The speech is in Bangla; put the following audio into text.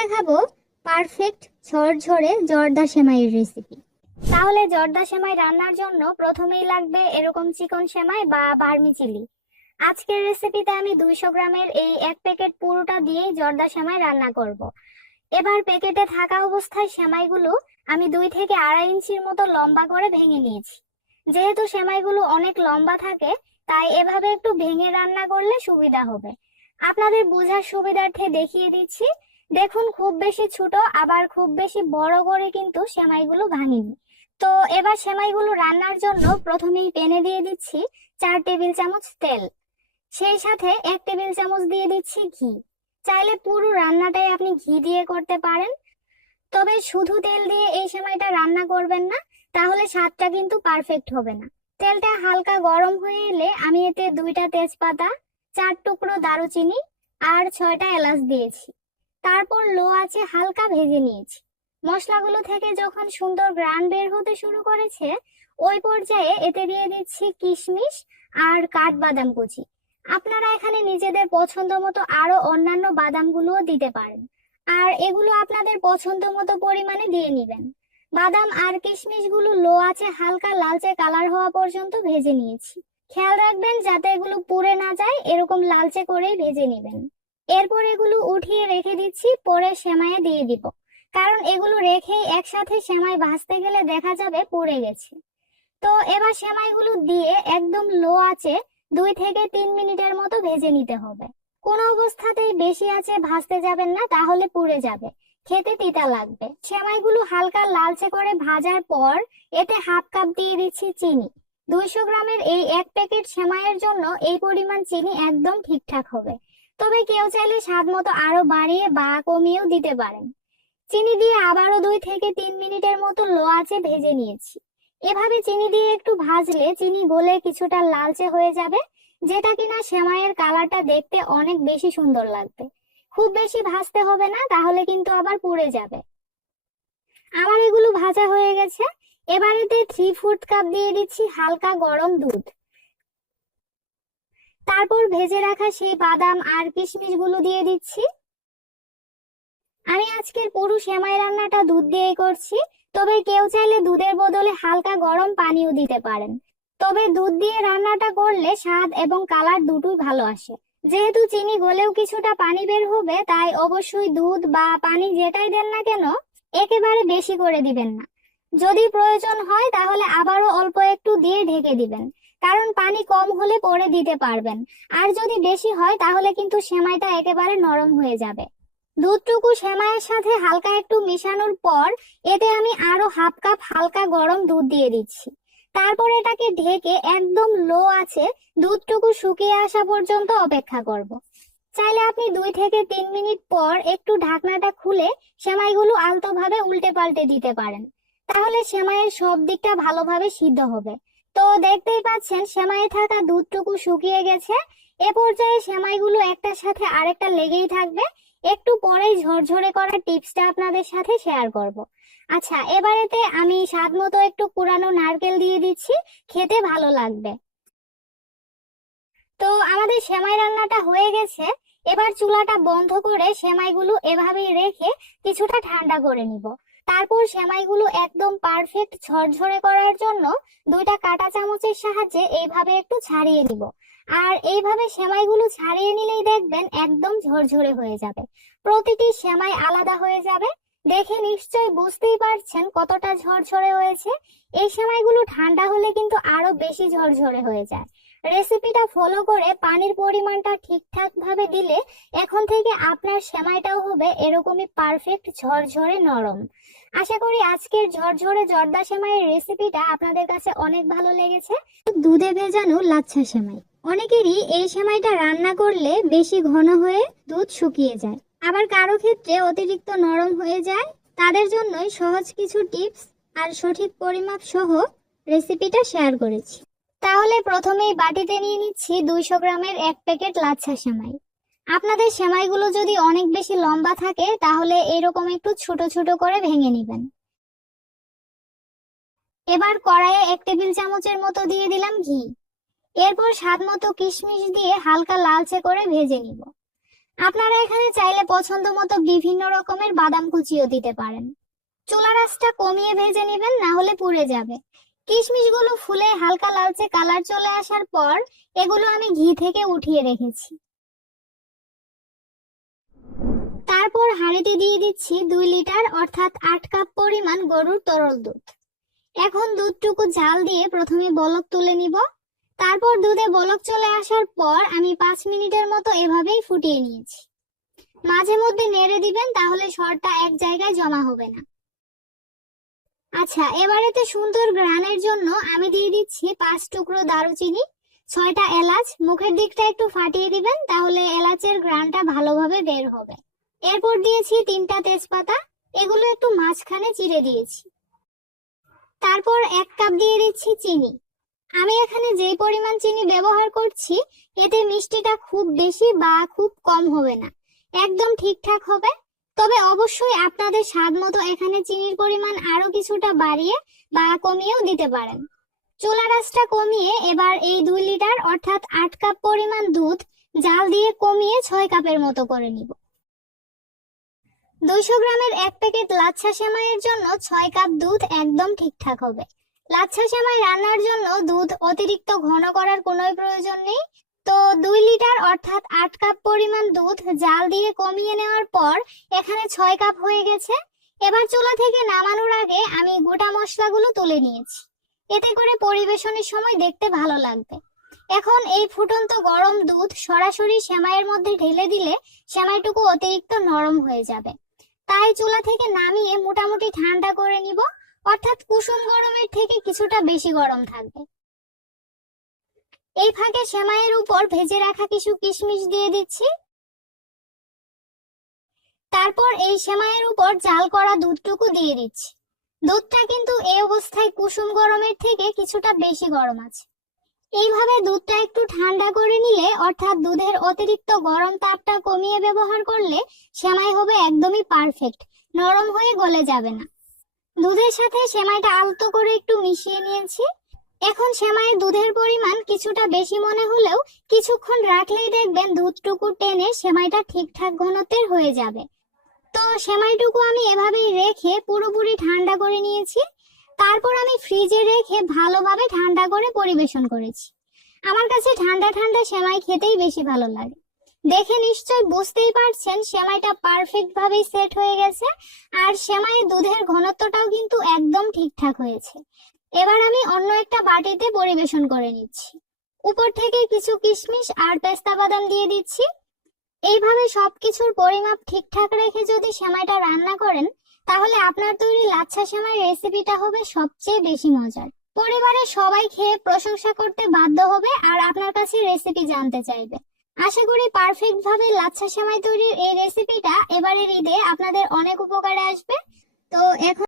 দেখাবো পারফেক্ট ঝরঝরে জর্দা সেমাইয়ের রেসিপি তাহলে জর্দা সেমাই রান্নার জন্য প্রথমেই লাগবে এরকম চিকন সেমাই বা বার্মি চিলি। আজকের রেসিপিতে আমি দুইশো গ্রামের এই এক প্যাকেট পুরোটা দিয়েই জর্দা সেমাই রান্না করব। এবার প্যাকেটে থাকা অবস্থায় সেমাইগুলো আমি দুই থেকে আড়াই ইঞ্চির মতো লম্বা করে ভেঙে নিয়েছি। যেহেতু সেমাইগুলো অনেক লম্বা থাকে, তাই এভাবে একটু ভেঙে রান্না করলে সুবিধা হবে। আপনাদের বোঝার সুবিধার্থে দেখিয়ে দিচ্ছি দেখুন, খুব বেশি ছোট, আবার খুব বেশি বড় করে কিন্তু সেমাইগুলো ভাঙিনি। তো এবার সেমাইগুলো রান্নার জন্য প্রথমেই প্যানে দিয়ে দিচ্ছি চার টেবিল চামচ তেল। সেই সাথে এক টেবিল চামচ দিয়ে দিচ্ছি ঘি। চাইলে পুরো রান্নাটাই আপনি ঘি দিয়ে করতে পারেন। তবে শুধু তেল দিয়ে এই সেমাইটা রান্না করবেন না, তাহলে স্বাদটা কিন্তু পারফেক্ট হবে না। তেলটা হালকা গরম হয়ে এলে আমি এতে দুইটা তেজপাতা, চার টুকরো দারুচিনি আর ছয়টা এলাচ দিয়েছি। তারপর লো আছে হালকা ভেজে নিয়েছি। মশলাগুলো থেকে যখন সুন্দর গ্রান বের হতে শুরু করেছে, ওই পর্যায়ে এতে দিয়ে দিচ্ছি কিশমিশ আর কাঠবাদাম কুচি। আপনারা এখানে নিজেদের পছন্দ মতো আরও অন্যান্য বাদামগুলোও দিতে পারেন। আর এগুলো আপনাদের পছন্দ মতো পরিমাণে দিয়ে নেবেন। বাদাম আর কিশমিশগুলো লো আছে হালকা লালচে কালার হওয়া পর্যন্ত ভেজে নিয়েছি। খেয়াল রাখবেন যাতে এগুলো পুড়ে না যায়, এরকম লালচে করেই ভেজে নেবেন। এরপর এগুলো উঠিয়ে রেখে দিচ্ছি, পরে সেমাইয়ে দিয়ে দিব। কারণ এগুলো রেখেই একসাথে সেমাই ভাজতে গেলে দেখা যাবে পুড়ে গেছে। তো এবার সেমাইগুলো দিয়ে একদম লো আছে দুই থেকে তিন মিনিটের মতো ভেজে নিতে হবে। কোনো অবস্থাতেই বেশি আছে ভাজতে যাবেন না, তাহলে পুড়ে যাবে। খেতে তিতা লাগবে। সেমাইগুলো হালকা লালচে করে ভাজার পর এতে হাফ কাপ দিয়ে দিচ্ছি চিনি। দুইশো গ্রামের এই এক প্যাকেট সেমাইয়ের জন্য এই পরিমাণ চিনি একদম ঠিকঠাক হবে। তবে কেউ চাইলে স্বাদ মতো আরও বাড়িয়ে বা কমিয়েও দিতে পারেন। চিনি দিয়ে আবারও দুই থেকে তিন মিনিটের মতো লো ভেজে নিয়েছি। এভাবে চিনি দিয়ে একটু ভাজলে চিনি গলে কিছুটা লালচে হয়ে যাবে, যেটা কিনা সেমাইয়ের কালারটা দেখতে অনেক বেশি সুন্দর লাগবে। খুব বেশি ভাজতে হবে না, তাহলে কিন্তু আবার পুড়ে যাবে। আমার এগুলো ভাজা হয়ে গেছে। এবার এতে থ্রি ফোর্থ কাপ দিয়ে দিচ্ছি হালকা গরম দুধ। তারপর ভেজে রাখা সেই বাদাম আর কিশমিশগুলো দিয়ে দিচ্ছি। আমি আজকের পুরো সেমাই রান্নাটা দুধ দিয়েই করছি। তবে কেউ চাইলে দুধের বদলে হালকা গরম পানিও দিতে পারেন। তবে দুধ দিয়ে রান্নাটা করলে স্বাদ এবং কালার দুটোই ভালো আসে। যেহেতু চিনি গলেও কিছুটা পানি বের হবে, তাই অবশ্যই দুধ বা পানি যেটাই দেন না কেন, একেবারে বেশি করে দিবেন না। যদি প্রয়োজন হয় তাহলে আবারও অল্প একটু দিয়ে ঢেকে দিবেন। কারণ পানি কম হলে পরে দিতে পারবেন। আর যদি বেশি হয়, তাহলে কিন্তু সেমাইটা একেবারে নরম হয়ে যাবে। দুধটুকু সেমাইয়ের সাথে হালকা একটু মিশানোর পর, এতে আমি আরও হাফ কাপ হালকা গরম দুধ দিয়ে দিচ্ছি। তারপর এটাকে ঢেকে একদম লো আছে দুধটুকু শুকিয়ে আসা পর্যন্ত অপেক্ষা করব। চাইলে আপনি দুই থেকে তিন মিনিট পর একটু ঢাকনাটা খুলে সেমাইগুলো আলতোভাবে উল্টে পাল্টে দিতে পারেন। তাহলে সেমাইয়ের সব দিকটা ভালোভাবে সিদ্ধ হবে। তো দেখতেই পাচ্ছেন, সেমাইয়ে থাকা দুধটুকু শুকিয়ে গেছে। এ পর্যায়ে সেমাইগুলো একটার সাথে আরেকটা লেগেই থাকবে। একটু পরেই ঝরঝরে করার টিপসটা আপনাদের সাথে শেয়ার করব। আচ্ছা এবারেতে আমি স্বাদ মতো একটু পুরানো নারকেল দিয়ে দিচ্ছি, খেতে ভালো লাগবে। তো আমাদের সেমাই রান্নাটা হয়ে গেছে। এবার চুলাটা বন্ধ করে সেমাইগুলো এভাবেই রেখে কিছুটা ঠান্ডা করে নিব। তারপর সেমাইগুলো একদম পারফেক্ট ঝরঝরে করার জন্য দুইটা কাঁটা চামচের সাহায্যে এইভাবে একটু ছাড়িয়ে নিব। আর এইভাবে সেমাইগুলো ছাড়িয়ে নিলেই দেখবেন একদম ঝরঝরে হয়ে যাবে। প্রতিটি সেমাই আলাদা হয়ে যাবে। দেখে নিশ্চয় বুঝতেই পারছেন কতটা ঝরঝরে হয়েছে। এই সেমাইগুলো ঠান্ডা হলে কিন্তু আরও বেশি ঝরঝরে হয়ে যায়। রেসিপিটা ফলো করে পানির পরিমাণটা ঠিকঠাক ভাবে দিলে এখন থেকে আপনার সেমাইটাও হবে এরকমই পারফেক্ট ঝরঝরে নরম। আশা করি আজকের ঝরঝরে জর্দা সেমাইয়ের রেসিপিটা আপনাদের কাছে অনেক ভালো লেগেছে। দুধে ভেজানো লাচ্ছা সেমাই। অনেকেরই এই সেমাইটা রান্না করলে বেশি ঘন হয়ে দুধ শুকিয়ে যায়। আবার কারও ক্ষেত্রে অতিরিক্ত নরম হয়ে যায়। তাদের জন্যই সহজ কিছু টিপস আর সঠিক পরিমাপ সহ রেসিপিটা শেয়ার করেছি। তাহলে প্রথমেই বাটিতে নিয়ে নিচ্ছি দুইশো গ্রামের এক প্যাকেট লাচ্ছা সেমাই। আপনাদের সেমাইগুলো যদি অনেক বেশি লম্বা থাকে, তাহলে এরকম একটু ছোট ছোট করে ভেঙে নেবেন। এবার কড়াইয়ে এক টেবিল চামচের মতো দিয়ে দিলাম ঘি। এরপর স্বাদ মতো কিশমিশ দিয়ে হালকা লালচে করে ভেজে নিব। আপনারা এখানে চাইলে পছন্দ মতো বিভিন্ন রকমের বাদাম কুচিও দিতে পারেন। চুলা রাসটা কমিয়ে ভেজে নেবেন, না হলে পুড়ে যাবে। কিশমিশগুলো ফুলে হালকা লালচে কালার চলে আসার পর, এগুলো আমি ঘি থেকে উঠিয়ে রেখেছি। তারপর হাঁড়িতে দিয়ে দিচ্ছি দুই লিটার, অর্থাৎ আট কাপ পরিমাণ গরুর তরল দুধ। এখন দুধটুকু জাল দিয়ে প্রথমে বলক তুলে নিব। তারপর দুধে বলক চলে আসার পর আমি পাঁচ মিনিটের মতো এভাবেই ফুটিয়ে নিয়েছি। মাঝে মধ্যে নেড়ে দিবেন, তাহলে সরটা এক জায়গায় জমা হবে না। আচ্ছা এবারেতে সুন্দর গ্রানের জন্য আমি দিয়ে দিচ্ছি পাঁচ টুকরো দারুচিনি, ছয়টা এলাচ। মুখের দিকটা একটু ফাটিয়ে দিবেন, তাহলে এলাচের গ্রানটা ভালোভাবে বের হবে। এরপর দিয়েছি তিনটা তেজপাতা, এগুলো একটু মাঝখানে চিড়ে দিয়েছি। তারপর এক কাপ দিয়ে দিচ্ছি চিনি। আমি এখানে যে পরিমাণ চিনি ব্যবহার করছি, এতে মিষ্টিটা খুব বেশি বা খুব কম হবে না। একদম ঠিকঠাক হবে। তবে অবশ্যই আপনাদের স্বাদ মতো এখানে চিনির পরিমাণ আরও কিছুটা বাড়িয়ে বা কমিয়েও দিতে পারেন। চুলা রাসটা কমিয়ে এবার এই দুই লিটার অর্থাৎ আট কাপ পরিমাণ দুধ জাল দিয়ে কমিয়ে ছয় কাপের মতো করে নিব। দুইশো গ্রামের এক প্যাকেট লাচ্ছা সেমাইয়ের জন্য ছয় কাপ দুধ একদম ঠিকঠাক হবে। লাচ্ছা সেমাই রান্নার জন্য দুধ অতিরিক্ত ঘন করার কোনো প্রয়োজন নেই। তো দুই লিটার অর্থাৎ আট কাপ পরিমাণ দুধ জাল দিয়ে কমিয়ে নেওয়ার পর এখানে ছয় কাপ হয়ে গেছে। এবার চুলা থেকে নামানোর আগে আমি গোটা মশলাগুলো তুলে নিয়েছি। এতে করে পরিবেশনের সময় দেখতে ভালো লাগবে। এখন এই ফুটন্ত গরম দুধ সরাসরি সেমাইয়ের মধ্যে ঢেলে দিলে সেমাইটুকু অতিরিক্ত নরম হয়ে যাবে। তাই চুলা থেকে নামিয়ে মোটামুটি ঠান্ডা করে নিব। অর্থাৎ কুসুম গরমের থেকে কিছুটা বেশি গরম থাকবে। এই ফাঁকে সেমাইয়ের উপর ভেজে রাখা কিছু কিশমিশ দিয়ে দিচ্ছি। তারপর এই সেমাইয়ের উপর জাল করা দুধটুকু দিয়ে দিচ্ছি। দুধটা কিন্তু এই অবস্থায় কুসুম গরমের থেকে কিছুটা বেশি গরম আছে। এইভাবে দুধটা একটু ঠান্ডা করে নিলে, অর্থাৎ দুধের অতিরিক্ত গরম তাপটা কমিয়ে ব্যবহার করলে সেমাই হবে একদমই পারফেক্ট নরম হয়ে গলে যাবে না। দুধের সাথে সেমাইটা আলতো করে একটু মিশিয়ে নিয়েছি। এখন সেমাইয়ের দুধের পরিমাণ কিছুটা বেশি মনে হলেও কিছুক্ষণ রাখলেই দেখবেন দুধটুকু টেনে সেমাইটা ঠিকঠাক ঘনত্বের হয়ে যাবে। তো সেমাইটুকু আমি এভাবেই রেখে পুরোপুরি ঠান্ডা করে নিয়েছি। তারপর আমি ফ্রিজে রেখে ভালোভাবে ঠান্ডা করে পরিবেশন করেছি। আমার কাছে ঠান্ডা ঠান্ডা সেমাই খেতেই বেশি ভালো লাগে। দেখে নিশ্চয় বুঝতেই পারছেন, সেমাইটা পারফেক্ট ভাবে সেট হয়ে গেছে আর সেমাইয়ের দুধের ঘনত্বটাও কিন্তু একদম ঠিকঠাক হয়েছে। এবার আমি অন্য একটা বাটিতে পরিবেশন করে নিচ্ছি। উপর থেকে কিছু কিশমিশ আর পেস্তা বাদাম দিয়ে দিচ্ছি। এইভাবে সবকিছুর পরিমাপ ঠিকঠাক রেখে যদি সেমাইটা রান্না করেন তাহলে আপনার তৈরি লাচ্ছা সেমাই রেসিপিটা হবে সবচেয়ে বেশি মজার। পরিবারের সবাই খেয়ে প্রশংসা করতে বাধ্য হবে আর আপনার কাছে রেসিপি জানতে চাইবে। আশা করি পারফেক্ট ভাবে লাচ্ছা সেমাই তৈরির এই রেসিপিটা এবারের ঈদে আপনাদের অনেক উপকারে আসবে। তো এখন